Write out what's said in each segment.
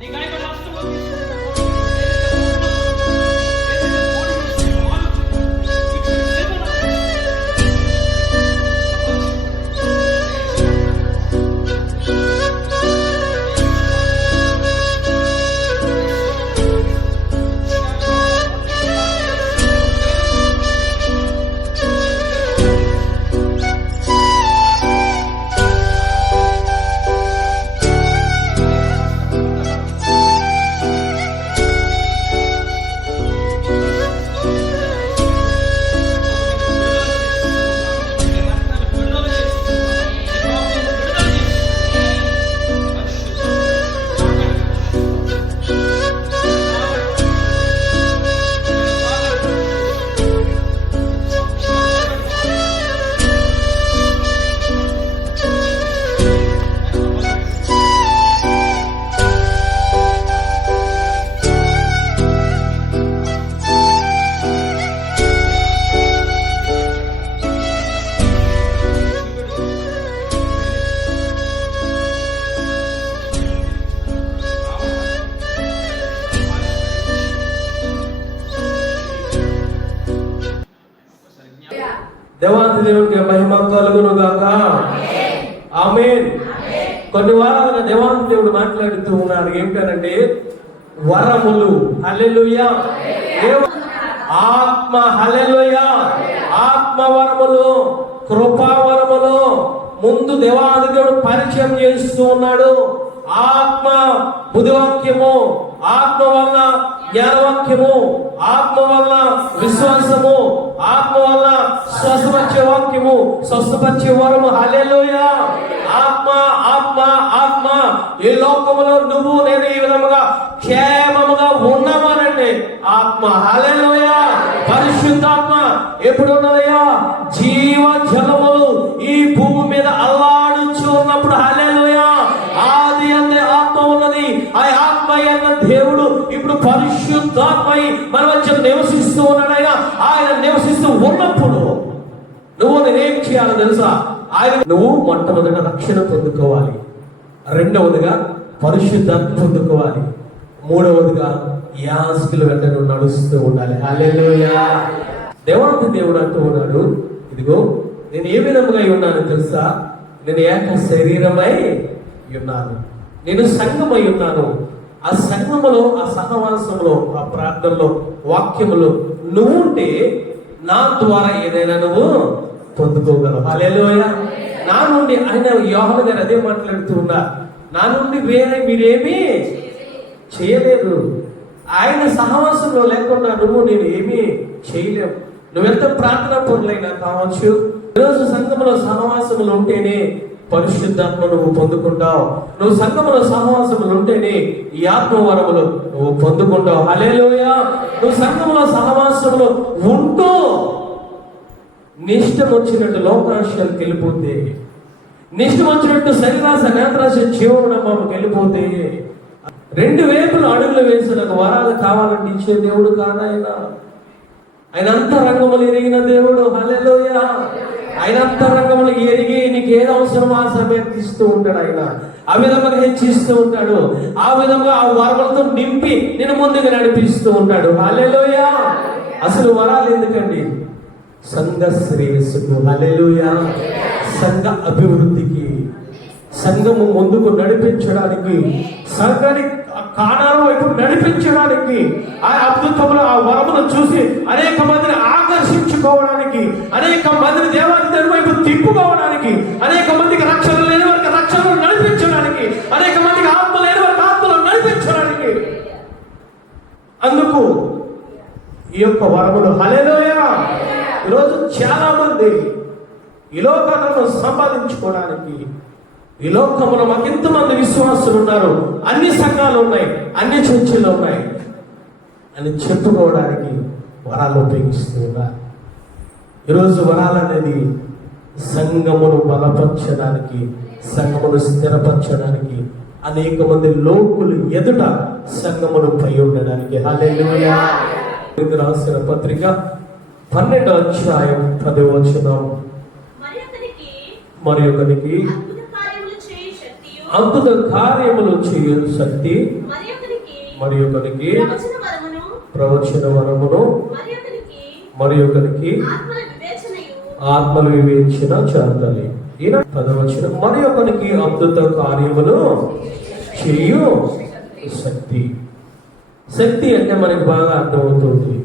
నీకు మహిమ కలుగును గాక కొన్ని వారాలుగా దేవాతి దేవుడు మాట్లాడుతూ ఉన్నాడు ఏమిటనంటే వరములు. హల్లెలూయా. ఆత్మ హల్లెలూయా. ఆత్మ వరములు కృపా వరములు. ముందు దేవాది దేవుడు పరిచయం చేస్తూ ఉన్నాడు. ఆత్మ బుధివాక్యము ఆత్మ వలన జ్ఞానవాక్యము ఆత్మ వల్ల విశ్వాసము ఆత్మ వల్ల స్వస్థపరిచే వాక్యము స్వస్థపరిచే వరము. హల్లెలూయా! ఆత్మ ఆత్మ ఆత్మ. ఈ లోకములో నువ్వు నేను ఈ విధముగా క్షేమముగా ఉన్నామనండి ఆత్మ. హల్లెలూయా! పరిశుద్ధాత్మ ఎప్పుడు ఉన్నదయ్యా? జీవ జలములు ఈ భూమి మీద అల్లాడుచు ఉన్నప్పుడు. హల్లెలూయా! ఆ ఆత్మ అన్న దేవుడు. ఇప్పుడు పరిశుద్ధాత్మై మన మధ్య నివసిస్తూ ఉన్నాడైనా ఆయన. నివసిస్తూ ఉన్నప్పుడు నువ్వు నేనేం చేయాలో తెలుసా? ఆయన నువ్వు మొట్టమొదట రక్షణ పొందుకోవాలి. రెండవదిగా పరిశుద్ధాత్మ పొందుకోవాలి. మూడవదిగా యాస్కుల వెంట నువ్వు నడుస్తూ ఉండాలి. దేవాది దేవుడు అంటూ ఉన్నాడు ఇదిగో నేను ఏ విధముగా ఉన్నాను తెలుసా? నేను ఏక శరీరమై ఉన్నాను. నేను సంఘమై ఉన్నాను. ఆ సంఘములో ఆ సహవాసంలో ఆ ప్రార్థనలో వాక్యములో నువ్వు ఉంటే నా ద్వారా ఏదైనా నువ్వు పొందుకోగలవు. హల్లెలూయా. నా నుండి ఆయన యోహన గారు అదే మాట్లాడుతూ ఉన్నా నా నుండి వేరే మీరేమీ చేయలేరు ఆయన సహవాసంలో లేకుండా నువ్వు నేను ఏమీ చేయలేవు. నువ్వెంత ప్రార్థన పనులైనా కావచ్చు. ఈరోజు సంఘంలో సహవాసములు ఉంటేనే పరిశుద్ధాత్మ నువ్వు పొందుకుంటావు. నువ్వు సంగముల సహవాసములు ఉంటేనే ఈ ఆత్మ వరములు నువ్వు పొందుకుంటావు. అలేలోయ నువ్వు సంగముల సహవాసములు ఉంటూ నిష్టం వచ్చినట్టు లోకాశయాలకు వెళ్ళిపోతే నిష్టం వచ్చినట్టు శరీరాశ నేత్రాశ జీవనమ్మకి వెళ్ళిపోతే రెండు వేపులు అడుగులు వేసి నాకు వరాలు కావాలంటే ఇచ్చే దేవుడు కాదు ఆయన ఆయన అంతరంగములు ఎరిగిన దేవుడు. హల్లెలూయ. ఆయన అంతరంగములు ఎరిగి నీకు ఏది అవసరమో ఆ సమయానికి తీస్తూ ఉంటాడు ఆయన. ఆ విధంగా హెచ్చిస్తూ ఉంటాడు. ఆ విధంగా ఆ వరములతో నింపి నేను ముందుకు నడిపిస్తూ ఉంటాడు. హల్లెలూయ. అసలు వరాలు ఎందుకండి? సంఘ శ్రేయస్సుకు. హల్లెలూయ. సంఘ అభివృద్ధికి. సంఘము ముందుకు నడిపించడానికి సంఘానికి కాణాల వైపు నడిపించడానికి ఆ అద్భుతములు ఆ వరమును చూసి అనేక మందిని ఆకర్షించుకోవడానికి అనేక మందిని దేవాది వైపు తిప్పుకోవడానికి అనేక మందికి రక్షణ లేని వారికి రక్షణను నడిపించడానికి అనేక మందికి ఆత్మ లేని వారికి ఆత్మలు నడిపించడానికి. అందుకు ఈ యొక్క వరములు హలేలోయ ఈరోజు చాలా మంది ఈ లోకాలను సంపాదించుకోవడానికి ఈ లోకంలో మాకు ఎంతమంది విశ్వాసులు ఉన్నారు? అన్ని సంఘాలు ఉన్నాయి అన్ని చర్చిలు ఉన్నాయి. అని చెప్పుకోవడానికి వరాలు ఉపయోగిస్తూ ఉన్నారు ఈరోజు వరాలు అనేది సంఘమును బలపరచడానికి సంఘమును స్థిరపరచడానికి అనేక మంది లోకులు ఎదుట సంఘమును పై ఉండడానికి రాసిన పత్రిక పన్నెండు అధ్యాయం పది వచనం. మరి అతనికి మరి ఒకరికి అద్భుత కార్యములు చేయు శక్తి. మరి ఒకరికి ప్రవచన వరమును. మరి ఒకరికి ఆత్మల వివేచన చెందాలి ఈయన పదవచన. మరి ఒకరికి అద్భుత కార్యములు చేయు శక్తి. శక్తి అంటే మనకి బాగా అర్థమవుతుంది.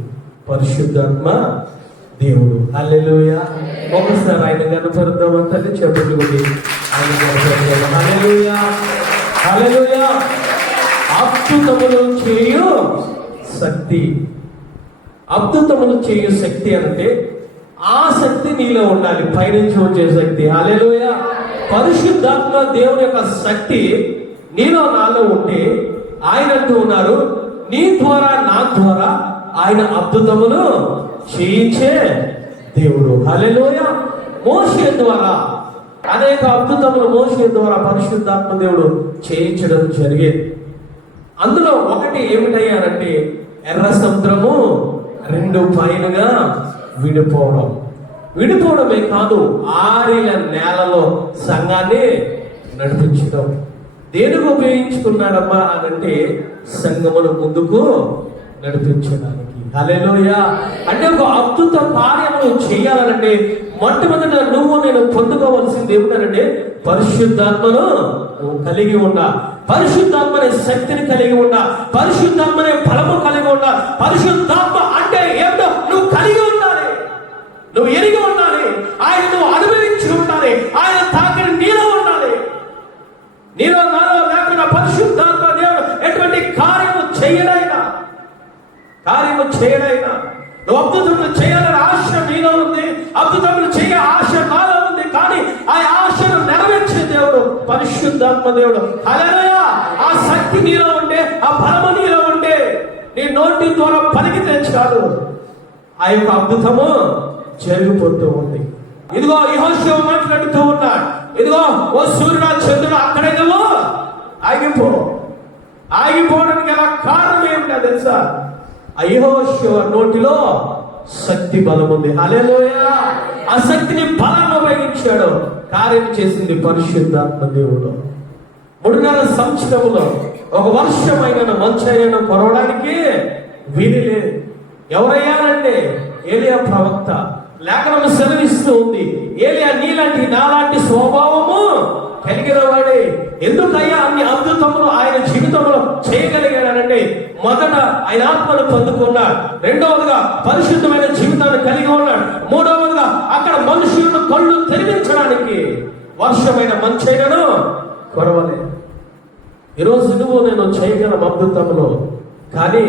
పరిశుద్ధాత్మ దేవుడు. హల్లెలూయ. ఒకసారి ఆయన కనపడదాం తల్లి చెప్పుకుంది అద్భుతములు చేయు శక్తి. అద్భుతములు చేయు శక్తి అంటే ఆ శక్తి నీలో ఉండాలి పైనుంచి వచ్చే శక్తి. అలెలుయ పరిశుద్ధాత్మ దేవుని యొక్క శక్తి నీలో నాలో ఉంటే ఆయన అంటూ ఉన్నారు నీ ద్వారా నా ద్వారా ఆయన అద్భుతమును చేయించే దేవుడు. అలెలుయ మోసే ద్వారా అనేక అద్భుతములు మోసే ద్వారా పరిశుద్ధాత్మ దేవుడు చేయించడం జరిగేది. అందులో ఒకటి ఏమిటయ్యారంటే ఎర్ర సముద్రము రెండు పైనగా విడిపోవడం. విడిపోవడమే కాదు ఆరిల నేలలో సంఘాన్ని నడిపించడం. దేనికి ఉపయోగించుకున్నాడమ్మా అనంటే అంటే సంఘమును ముందుకు నడిపించడానికి. హలేలోయా అంటే ఒక అద్భుత కార్యము చేయాలనంటే మొట్టమొదట నువ్వు నేను పొందుకోవాల్సింది ఏమిటంటే పరిశుద్ధాత్మను నువ్వు కలిగి ఉండా. పరిశుద్ధాత్మనే శక్తిని కలిగి ఉండా. పరిశుద్ధాత్మనే బలము కలిగి ఉండా. పరిశుద్ధాత్మ అంటే ఏమిటో నువ్వు కలిగి ఉండాలి. నువ్వు ఎరిగి ఉండాలి. ఆయన నువ్వు అనుభవించి ఉండాలి. ఆయన తాకిన నీలో ఉండాలి. నీలో నాలో లేకుండా పరిశుద్ధాత్మ దేవుడు ఎటువంటి కార్యము చేయడానికి కార్యము చేయడైనా. నువ్వు అద్భుతములు చేయాలని ఆశ నీలో ఉంది అద్భుతములు చేయ ఆశ నాలో ఉంది కానీ ఆ ఆశను నెరవేర్చే దేవుడు పరిశుద్ధాత్మ దేవుడు. హల్లెలూయా! ఆ శక్తి నీలో ఉంటే ఆ బలము నీలో ఉంటే నీ నోటి ద్వారా పలికితే చాలు. ఆ యొక్క అద్భుతము జరిగిపోతూ ఉంది. ఇదిగో యెహోషువ మాట్లాడుతూ ఉన్నాడు. ఇదిగో ఓ సూర్యుడు చంద్రుడు అక్కడే ఆగిపో. ఆగిపోవడానికి ఎలా కారణం ఏమిటో తెలుసా? అయ్యోశివ నోటిలో శక్తి బలం ఉంది హల్లెలూయా! ఆ శక్తిని బలాన్ని ఉపయోగించాడు. కార్యం చేసింది పరిశుద్ధాత్మ దేవుడు. మూడున్నర సంవత్సరంలో ఒక వర్షమైన మంచైన కొరవడానికి వీలు లేదు. ఎవరయ్యారంటే ఏలియా ప్రవక్త. లేఖనం సెలవిస్తూ ఉంది. ఏలియా నీలాంటి నాలాంటి స్వభావము కలిగిన వాడే. ఎందుకయ్యా అన్ని అద్భుతములు ఆయన జీవితంలో చేయగలిగాడంటే మొదట ఆయన ఆత్మను పొందుకున్నాడు. రెండవదిగా పరిశుద్ధమైన జీవితాన్ని కలిగి ఉన్నాడు. మూడవదిగా అక్కడ మనుషులను కళ్ళు తెరిపించడానికి వర్షమైన మంచైనను కొరవలే. ఈరోజు నువ్వు నేను చేయగలం అద్భుతంలో కానీ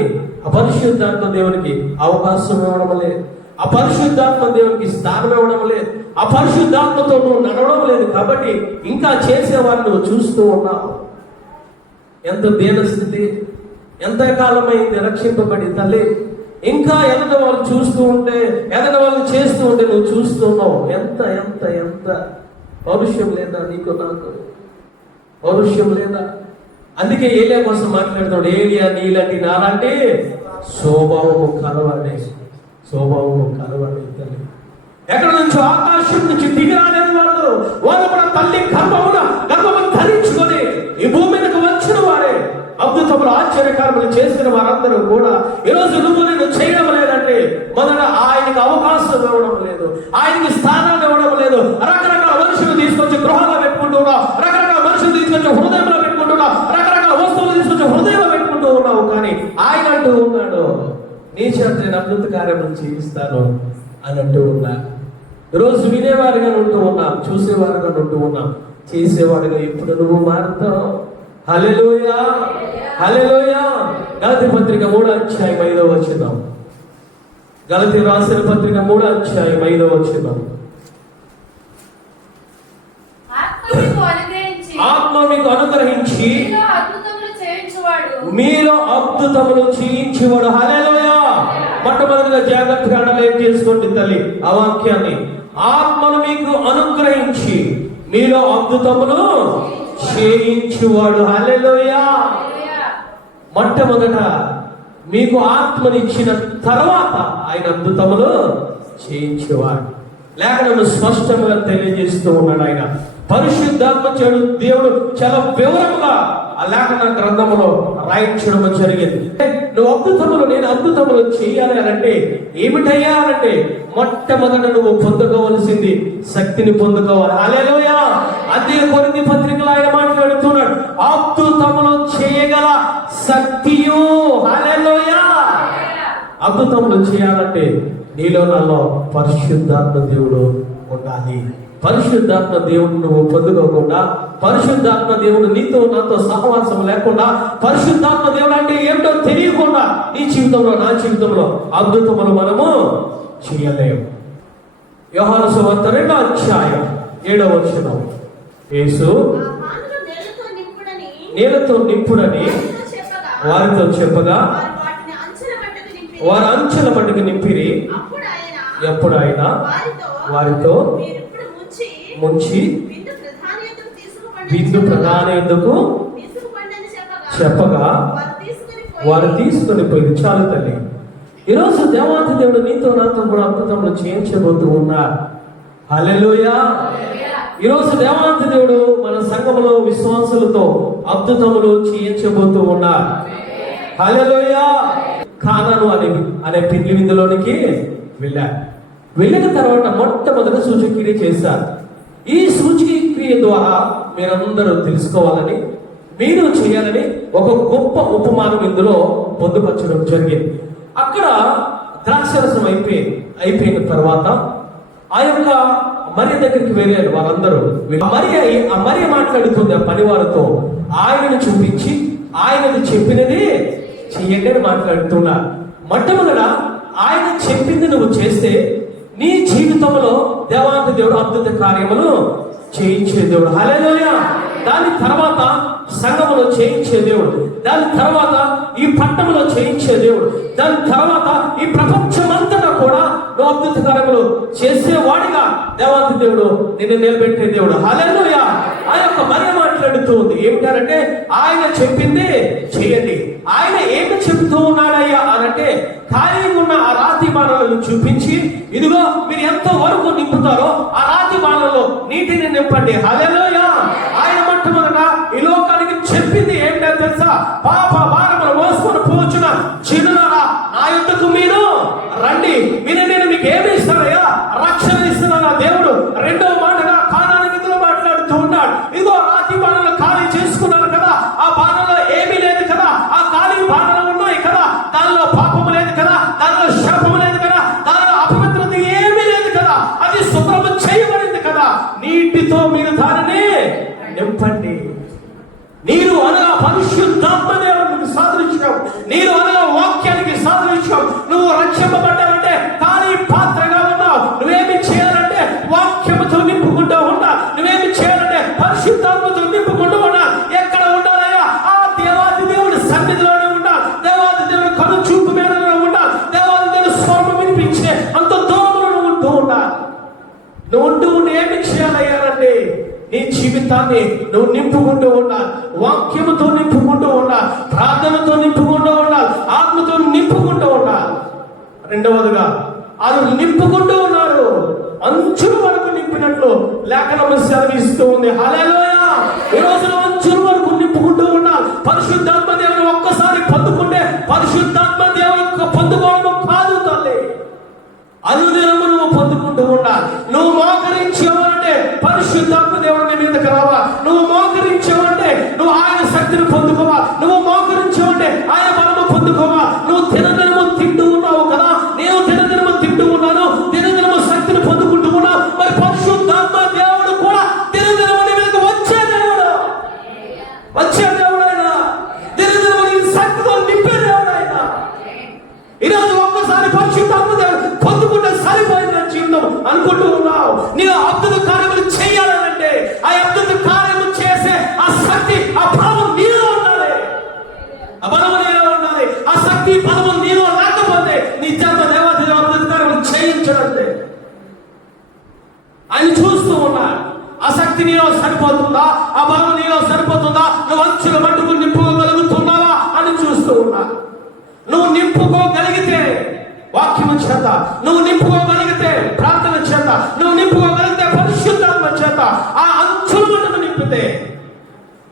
అపరిశుద్ధాత్మ దేవునికి అవకాశం ఇవ్వడం లేదు. అపరిశుద్ధాత్మ దేవునికి స్థానం ఇవ్వడం లేదు. అపరిశుద్ధాత్మతో నువ్వు నడవడం లేదు కాబట్టి ఇంకా చేసేవారిని నువ్వు చూస్తూ ఉన్నావు. ఎంత దీనస్థితి స్థితి రక్షింపబడి తల్లి ఇంకా ఎదట వాళ్ళు చూస్తూ ఉంటే ఎదట వాళ్ళు చేస్తూ ఉంటే నువ్వు చూస్తున్నావు. ఎంత ఎంత ఎంత పౌరుషం లేదా నీకు నాకు? పౌరుషం లేదా? అందుకే ఏలియా కోసం మాట్లాడతాడు ఏలియా నీలాంటి నాలాంటి స్వభావము కలవడే స్వభావము కలవడే తల్లి. ఎక్కడ నుంచో ఆకాశం నుంచి దిగిరాలేని వాళ్ళు వాళ్ళు కూడా తల్లి గర్భమున గర్భమున ఈ భూమి మీదకు వచ్చిన వారే అద్భుతములు ఆశ్చర్యకారములు చేసిన వారందరూ కూడా ఈరోజు నువ్వు నేను చేయడం లేదంటే మొదట ఆయనకు అవకాశం ఇవ్వడం లేదు ఆయనకి స్థానాన్ని ఇవ్వడం లేదు. రకరకాల మనుషులు తీసుకొచ్చి గృహాల్లో పెట్టుకుంటున్నావు రకరకాల మనుషులు తీసుకొచ్చి హృదయంలో పెట్టుకుంటున్నావు రకరకాల వస్తువులు తీసుకొచ్చి హృదయంలో పెట్టుకుంటూ ఉన్నావు కానీ ఆయన అంటూ ఉన్నాడు నీ చేత నేను అద్భుత కార్యములు చేయిస్తాను అని అంటూ ఉన్నా. రోజు వినేవారుగా ఉంటూ ఉన్నాం చూసేవారుగా ఉంటూ ఉన్నాం. చేసేవాడుగా ఇప్పుడు నువ్వు మారుతావు. హల్లెలూయా హల్లెలూయా. గలతి పత్రిక మూడో అధ్యాయం ఐదో వచ్చినాం గలతి రాసిన పత్రిక మూడో అధ్యాయం ఐదో వచ్చినాం ఆత్మ మీకు అనుగ్రహించి మీలో అద్భుతములు చేయించువాడు. హల్లెలూయా. మొట్టమొదటిగా జాగ్రత్తగా అండర్లైన్ చేసుకోండి తల్లి ఆ వాక్యాన్ని. ఆత్మను మీకు అనుగ్రహించి మీలో అద్భుతమును చేయించువాడు హల్లెలూయా. హల్లెలూయా. మొట్టమొదట మీకు ఆత్మనిచ్చిన తర్వాత ఆయన అద్భుతములు చేయించేవాడు లేఖనము స్పష్టంగా తెలియజేస్తూ ఉన్నాడు ఆయన. పరిశుద్ధాత్మ చెడు దేవుడు చాలా వివరంగా ఆ లేఖన గ్రంథంలో రాయించడం జరిగింది. నువ్వు అద్భుతములు నేను అద్భుతములు చేయాలి అని అంటే ఏమిటయ్యా అంటే మొట్టమొదట నువ్వు పొందుకోవలసింది శక్తిని పొందుకోవాలి. అలెలోయా అదే కొన్ని పత్రికలు ఆయన మాట్లాడుతున్నాడు. అద్భుతములు చేయగల శక్తియు. అలెలోయా అద్భుతములు చేయాలంటే నీలో నాలో పరిశుద్ధాత్మ దేవుడు ఉండాలి. పరిశుద్ధాత్మ దేవుడు నువ్వు పొందుకోకుండా పరిశుద్ధాత్మ దేవుడు నీతో నాతో సహవాసం లేకుండా పరిశుద్ధాత్మ దేవుడు అంటే ఏమిటో తెలియకుండా నీ జీవితంలో నా జీవితంలో అద్భుతములు మనము చేయలేము. యోహాను సువార్త రెండో అధ్యాయం ఏడవ వచనం. యేసు ఆ పాత్ర నీళ్ళతో నింపుడని నీళ్ళతో నింపుడని వారితో చెప్పగా వారు అంచెల పట్టుకు నింపిరి. వారు అంచెల పట్టుకు నింపిరి అప్పుడు ఆయన ఎప్పుడు ఆయన? వారితో ముంచి విందు ప్రధాన ఎందుకు? చెప్పగా వారు తీసుకుని పోయి పోయింది. చాలు తల్లి. ఈరోజు దేవాతి దేవుడు నీతో నాతో కూడా అద్భుతంలో చేయించబోతూ ఉన్నారు. అలెలుయా ఈరోజు దేవాంతి దేవుడు మన సంఘములో విశ్వాసులతో అద్భుతములు చేయించబోతూ ఉన్నారు. హల్లెలూయా. కానాను అనే అనే పిల్లి విందులోనికి వెళ్ళారు. వెళ్ళిన తర్వాత మొట్టమొదటి సూచక్రియ చేశారు. ఈ సూచక్రియ ద్వారా మీరందరూ తెలుసుకోవాలని మీరు చేయాలని ఒక గొప్ప ఉపమానం ఇందులో పొందుపరచడం జరిగింది. అక్కడ ద్రాక్షరసం అయిపోయి అయిపోయిన తర్వాత ఆ యొక్క మరి దగ్గరికి వెళ్ళారు వారందరూ. మరి ఆ మరి మాట్లాడుతుంది ఆ పనివారితో ఆయనను చూపించి ఆయనది చెప్పినది చెయ్యండి అని మాట్లాడుతున్నారు. మొట్టమొదట ఆయన చెప్పింది నువ్వు చేస్తే నీ జీవితంలో దేవా అద్భుత కార్యములు చేయించే దేవుడు. హల్లెలూయా. దాని తర్వాత సంఘములో చేయించే దేవుడు. దాని తర్వాత ఈ పట్టణంలో చేయించే దేవుడు. దాని తర్వాత ఈ ప్రపంచమంతటా కూడా నువ్వు అద్భుత కార్యములు చేసేవాడిగా దేవాంత దేవుడు నిన్ను నిలబెట్టే దేవుడు. హల్లెలూయా. ఆ యొక్క మర్యమ మాట్లాడుతూ ఉంది ఏమిటారంటే ఆయన చెప్పింది చేయండి. ఆయన ఏమి చెబుతూ ఉన్నాడయ్యా అనంటే ఖాళీగా ఉన్న ఆ రాతి బాణలను చూపించి ఇదిగో మీరు ఎంత వరకు నింపుతారో ఆ రాతి బాణలలో నీటిని నింపండి. హల్లెలూయా! ఆయన మొట్టమొదట ఈ లోకానికి చెప్పింది ఏమిటో తెలుసా? పాప భారములు మోసుకొని పోవచ్చున చిన్న నా యుద్ధకు మీరు రండి. మీరు నువ్వు ఉంటూ ఏమి చేయాలయ్యారంటే నీ జీవితాన్ని నువ్వు నింపుకుంటూ ఉండాలి. వాక్యముతో నింపుకుంటూ ఉండాలి. ప్రార్థనతో నింపుకుంటూ ఉండాలి. ఆత్మతో నింపుకుంటూ ఉండాలి. రెండవదిగా వాళ్ళు నింపుకుంటూ ఉన్నారు. అంచుల వరకు నింపినట్లు లేఖనం సెలవిస్తూ ఉంది. హలో నువ్వు ఆయన శక్తిని పొందుకోవా నువ్వు సరిపోతుందా? ఆ బలం నీలో సరిపోతుందా? నువ్వు అంచుల మట్టుకు నింపుకోగలుగుతున్నావా అని చూస్తూ ఉన్నా. నువ్వు నింపుకోగలిగితే వాక్యము చేత నువ్వు నింపుకోగలిగితే ప్రార్థన చేత నువ్వు నింపుకోగలిగితే పరిశుద్ధాత్మ చేత ఆ అంచుల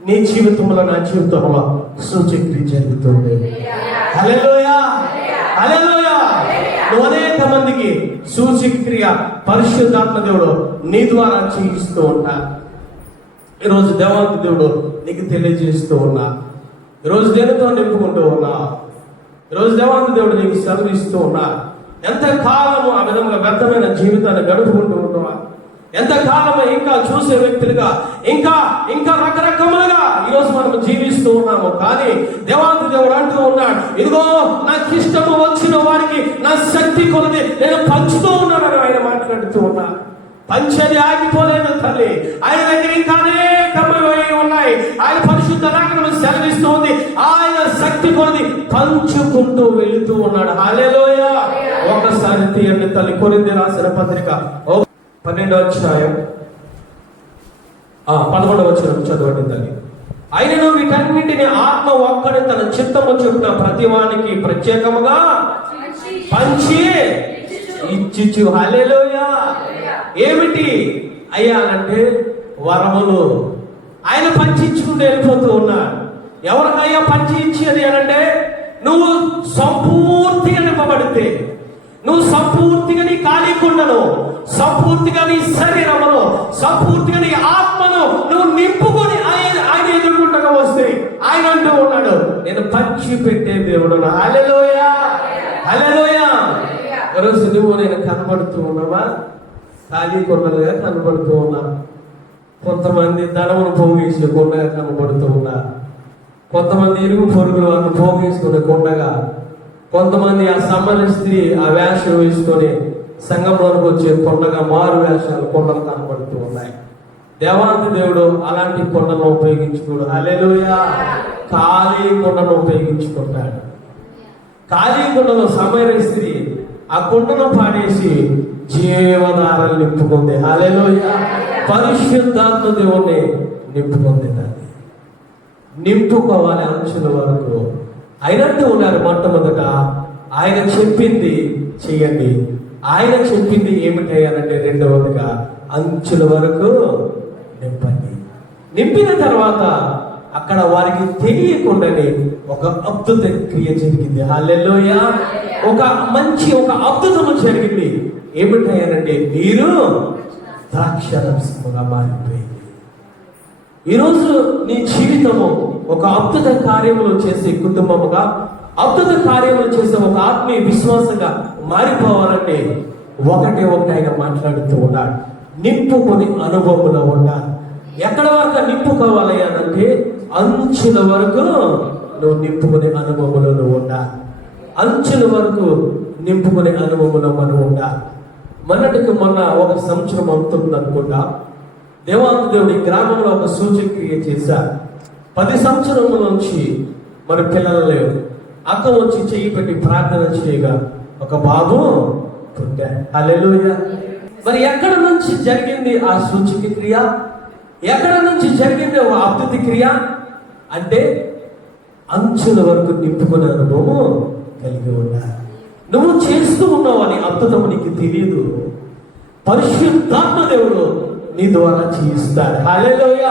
నీ జీవితంలో నా జీవితంలో సూచక్రి జరుగుతుంది. హల్లెలూయా! హల్లెలూయా! నువ్వు అనేక మందికి సూచక్రియ పరిశుద్ధాత్మ దేవుడు నీ ద్వారా చేయిస్తూ ఉంటారు ఈరోజు దేవాంత దేవుడు నీకు తెలియజేస్తూ ఉన్నా. ఈరోజు దేనితో నింపుకుంటూ ఉన్నా? ఈరోజు దేవాంత దేవుడు నీకు సెలవిస్తూ ఉన్నా. ఎంత కాలము ఆ విధంగా వ్యర్థమైన జీవితాన్ని గడుపుకుంటూ ఉంటున్నా? ఎంత కాలము ఇంకా చూసే వ్యక్తులుగా ఇంకా ఇంకా రకరకములుగా ఈరోజు మనం జీవిస్తూ ఉన్నాము. కానీ దేవాంత దేవుడు అంటూ ఉన్నాడు ఇదిగో నాకు ఇష్టము వచ్చిన వారికి నా శక్తి కొలది. నేను పంచుతూ ఉన్నానని ఆయన మాట్లాడుతూ ఉన్నాను పంచది ఆగిపోలేదు తల్లి. ఆయన దగ్గర ఇంకా అనేకమైనవి ఉన్నాయి. ఆయన పరిశుద్ధ రాకడం సెలవిస్తూ ఉంది. ఆయన శక్తి కొద్ది పంచుకుంటూ వెళుతూ ఉన్నాడు. హాలేలోయ ఒకసారి తీయండి తల్లి. కొరింది రాసిన పత్రిక. ఓ పన్నెండో అధ్యాయం. ఆ పదకొండవ వచ్చిన చదవండి తల్లి. ఆయనను వీటన్నింటిని ఆత్మ ఒక్కడి తన చిత్తము చెప్పిన ప్రతి వానికి ప్రత్యేకముగా పంచి ఇచ్చిచ్చు హాలేలోయ ఏమిటి? అయ్యా అంటే వరములు. ఆయన పంచించుకుంటూ వెళ్ళిపోతూ ఉన్నాడు ఎవరికయ్యా పంచి ఇచ్చేది అని అంటే నువ్వు సంపూర్తిగా నింపబడితే నువ్వు సంపూర్తిగా నీ ఖాళీ కుండను సంపూర్తిగా నీ శరీరమును సంపూర్తిగా నీ ఆత్మను నువ్వు నింపుకొని ఆయన ఆయన ఎదుర్కొంటగా వస్తే ఆయన అంటూ ఉన్నాడు నేను పంచి పెట్టే దేవుడు అలెలోయ అలెలోయ ఈరోజు నువ్వు నేను కనబడుతూ ఉన్నావా? ఖాళీ కొండలుగా కనబడుతూ ఉన్నారు కొంతమంది ధనమును పోగేసే కొండగా కనబడుతూ ఉన్నారు కొంతమంది ఇరుగు పొరుగులు వాళ్ళు పోగేసుకునే కొండగా. కొంతమంది ఆ సమ్మని స్త్రీ ఆ వేషం వేసుకొని సంఘంలోనికి వచ్చే కొండగా మారు వేషాలు కొండలు కనబడుతూ ఉన్నాయి. దేవాంతి దేవుడు అలాంటి కొండను ఉపయోగించుకోడు. అలెలుయా ఖాళీ కొండను ఉపయోగించుకుంటాడు. ఖాళీ కొండలో సమయ స్త్రీ. ఆ కొండను పాడేసి జీవధారలు నింపుకుంది. అలెలోయ పరిశుద్ధాత్మ దేవుణ్ణి నింపుకుంది దాన్ని. నింపుకోవాలి అంచుల వరకు. అయినట్టు ఉన్నారు మొట్టమొదట. ఆయన చెప్పింది చెయ్యండి ఆయన చెప్పింది ఏమిటయ్యానంటే రెండవదిగా అంచుల వరకు నింపండి. నింపిన తర్వాత అక్కడ వారికి తెలియకుండానే ఒక అద్భుత క్రియ జరిగింది. హల్లెలూయ. ఒక మంచి ఒక అద్భుతము జరిగింది. ఏమిటయ్యారంటే మీరు ద్రాక్షరసముగా మారిపోయింది ఈరోజు నీ జీవితము ఒక అద్భుత కార్యములు చేసే కుటుంబముగా అద్భుత కార్యములు చేసే ఒక ఆత్మీయ విశ్వాసంగా మారిపోవాలంటే ఒకటే ఒకటి ఆయన మాట్లాడుతూ ఉన్నాడు. నింపుకొని అనుభవంలో ఉండాలి. ఎక్కడ వరకు నింపుకోవాలి అంటే అంచుల వరకు నువ్వు నింపుకునే అనుభవంలో నువ్వు ఉండాలి. అంచుల వరకు నింపుకునే అనుభవంలో మనం ఉండాలి. మొన్నటికి మొన్న ఒక సంవత్సరం అవుతుంది అనుకుంటా దేవాంత దేవుడి గ్రామంలో ఒక సూచక్రియ చేశారు పది సంవత్సరముల నుంచి మన పిల్లలు లేవు అక్క వచ్చి చెయ్యి పెట్టి ప్రార్థన చేయగా ఒక బాబు పుట్టా. హల్లెలూయా. మరి ఎక్కడ నుంచి జరిగింది ఆ సూచక క్రియ ఎక్కడ నుంచి జరిగింది ఒక అద్భుత క్రియ అంటే అంచుల వరకు నింపుకునే అనుభవం కలిగి ఉన్నారు నువ్వు చేస్తూ ఉన్నావని అని అద్భుతం నీకు తెలియదు పరిశుద్ధాత్మ దేవుడు నీ ద్వారా చేయిస్తాడు హల్లెలూయా.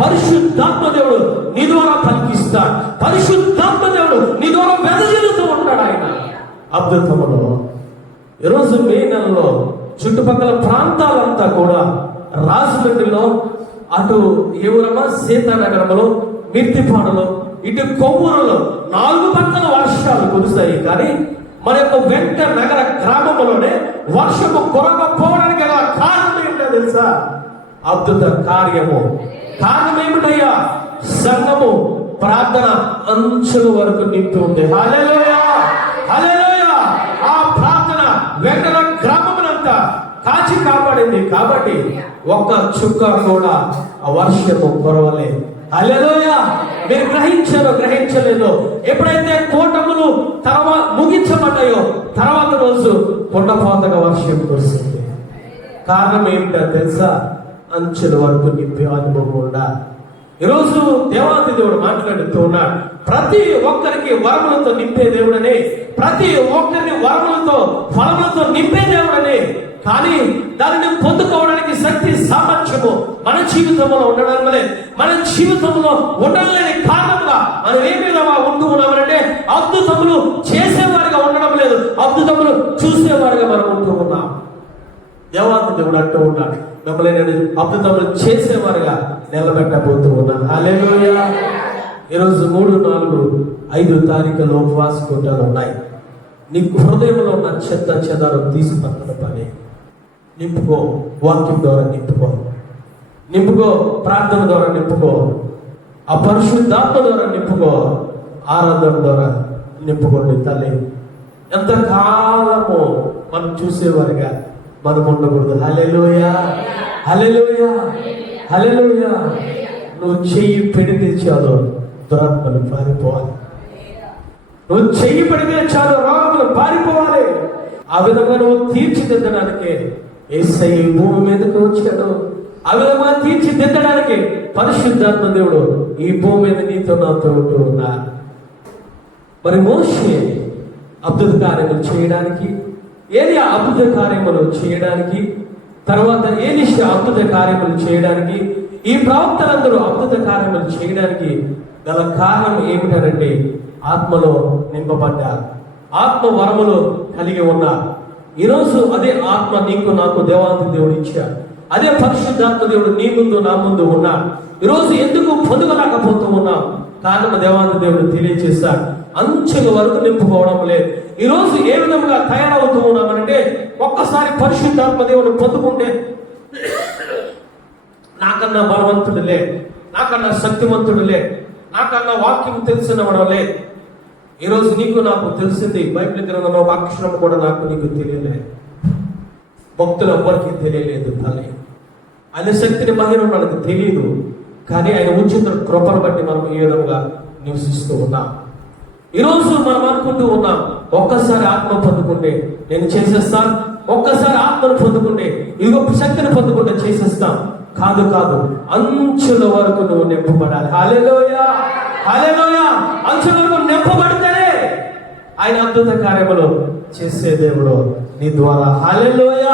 పరిశుద్ధాత్మ దేవుడు నీ ద్వారా పలికిస్తాడు పరిశుద్ధాత్మ దేవుడు నీ ద్వారా వెదజల్లుతూ ఉంటాడు ఆయన. అద్భుతములో ఈరోజు మే నెలలో చుట్టుపక్కల ప్రాంతాలంతా కూడా రాజమండ్రిలో అటు ఎవరమ్మా సీతానగరంలో మిర్తిపాడులో ఇటు కొవ్వూరులో నాలుగు పక్కల వర్షాలు కురుస్తాయి. కానీ మన యొక్క వెంట నగర గ్రామంలోనే వర్షము కురకపోవడానికి గల కారణం ఏంటో తెలుసా? అద్భుత కార్యము. కారణం ఏమిటయ్యా సంఘము ప్రార్థన అంచుల వరకు నింపి ఉంది. ఆ ప్రార్థన వెంటన గ్రామమునంతా కాచి కాపాడింది. కాబట్టి ఒక్క చుక్క కూడా ఆ వర్షము కురవలేదు. అలెలోయా మీరు గ్రహించారో గ్రహించలేదో ఎప్పుడైతే కోటములు తర్వాత ముగించబడ్డాయో తర్వాత రోజు కొండపోతగా వర్షం కురిసింది. కారణం ఏమిటో తెలుసా? అంచెల వరకు నింపే అనుభవం ఉండాలి ఈరోజు దేవాది దేవుడు మాట్లాడుతూ ఉన్నాడు. ప్రతి ఒక్కరికి వరములతో నింపే దేవుడనే ప్రతి ఒక్కరిని వరములతో ఫలములతో నింపే దేవుడనే. కానీ దానిని పొందుకోవడం దేవుని శక్తి సామర్థ్యము మన జీవితంలో ఉండడం వలే మన జీవితంలో ఉండలేని కారణంగా మనం ఏ మీద ఉంటూ ఉన్నామంటే అద్భుతములు చేసేవారిగా ఉండడం లేదు. అద్భుతములు చూసేవారిగా మనం ఉంటూ ఉన్నాం. దేవాన్ని దేవుడు అంటూ ఉన్నాడు. మిమ్మల్ని నేను అద్భుతములు చేసేవారుగా నిలబెట్టబోతూ ఉన్నాను. హల్లెలూయా. ఈరోజు మూడు నాలుగు ఐదు తారీఖులు ఉపవాస కూటాలు ఉన్నాయి. నీ హృదయంలో ఉన్న చెత్త చెదారం తీసి పక్కన పని. నింపుకో. వాక్యం ద్వారా నింపుకో. నింపుకో. ప్రార్థన ద్వారా నింపుకో. ఆ పరిశుద్ధాత్మ ద్వారా నింపుకో. ఆరాధన ద్వారా నింపుకోండి తల్లి. ఎంతకాలము మనం చూసేవారుగా మనం ఉండకూడదు. హలెలోయ హలెలోయ హలెలోయ నువ్వు చెయ్యి పెడితే చాలు దురాత్మలు పారిపోవాలి. నువ్వు చెయ్యి పెడితే చాలు రాములు పారిపోవాలి. ఆ విధంగా నువ్వు తీర్చిదిద్దడానికి ఏసై భూమి మీదకి వచ్చాడు. అవిధమా తీర్చిదిద్దడానికి పరిశుద్ధాత్మ దేవుడు ఈ భూమి మీద నీతో నాతో ఉంటూ ఉన్నారు. మరి మోషే అద్భుత కార్యములు చేయడానికి ఏది అద్భుత కార్యములు చేయడానికి తర్వాత ఏలిష అద్భుత కార్యములు చేయడానికి ఈ ప్రవక్తలందరూ అద్భుత కార్యములు చేయడానికి గల కారణం ఏమిటనంటే ఆత్మలో నింపబడ్డారు. ఆత్మ వరములు కలిగి ఉన్నారు. ఈరోజు అదే ఆత్మ నీకు నాకు దేవాంతి దేవుడు ఇచ్చాడు. అదే పరిశుద్ధాత్మ దేవుడు నీ ముందు నా ముందు ఉన్నాడు. ఈరోజు ఎందుకు పొందుకోలేకపోతూ ఉన్నాం కారణం దేవాంతి దేవుడు తెలియజేశాడు అంచెల వరకు నింపుకోవడం లేదు. ఈరోజు ఏ విధంగా తయారవుతూ ఉన్నామనంటే ఒక్కసారి పరిశుద్ధాత్మ దేవుడు పొందుకుంటే నాకన్నా బలవంతుడు లే నాకన్నా శక్తివంతుడు లే నాకన్నా వాక్యం తెలిసినవడం లేదు. ఈరోజు నీకు నాకు తెలిసింది బైబిల్ గ్రంథంలో ఒక అక్షరం కూడా నాకు నీకు తెలియలేదు భక్తులు ఎవ్వరికి తెలియలేదు తల్లి. ఆయన శక్తిని మహిమ మనకు తెలియదు కానీ ఆయన ఉచిత కృపను బట్టి మనం ఏ విధంగా నివసిస్తూ ఉన్నాం. ఈరోజు మనం అనుకుంటూ ఉన్నాం ఒక్కసారి ఆత్మ పొందుకుంటే నేను చేసేస్తాను ఒక్కసారి ఆత్మను పొందుకుంటే ఇదిగో శక్తిని పొందుకుంటే చేసేస్తాం. కాదు కాదు అంచుల వరకు నువ్వు నింపబడాలి. హాలేలోయ హాలేలోయ అంచుల వరకు నింపబడితే ఆయన అద్భుత కార్యములు చేసే దేవుడు నీ ద్వారా. హాలేలోయ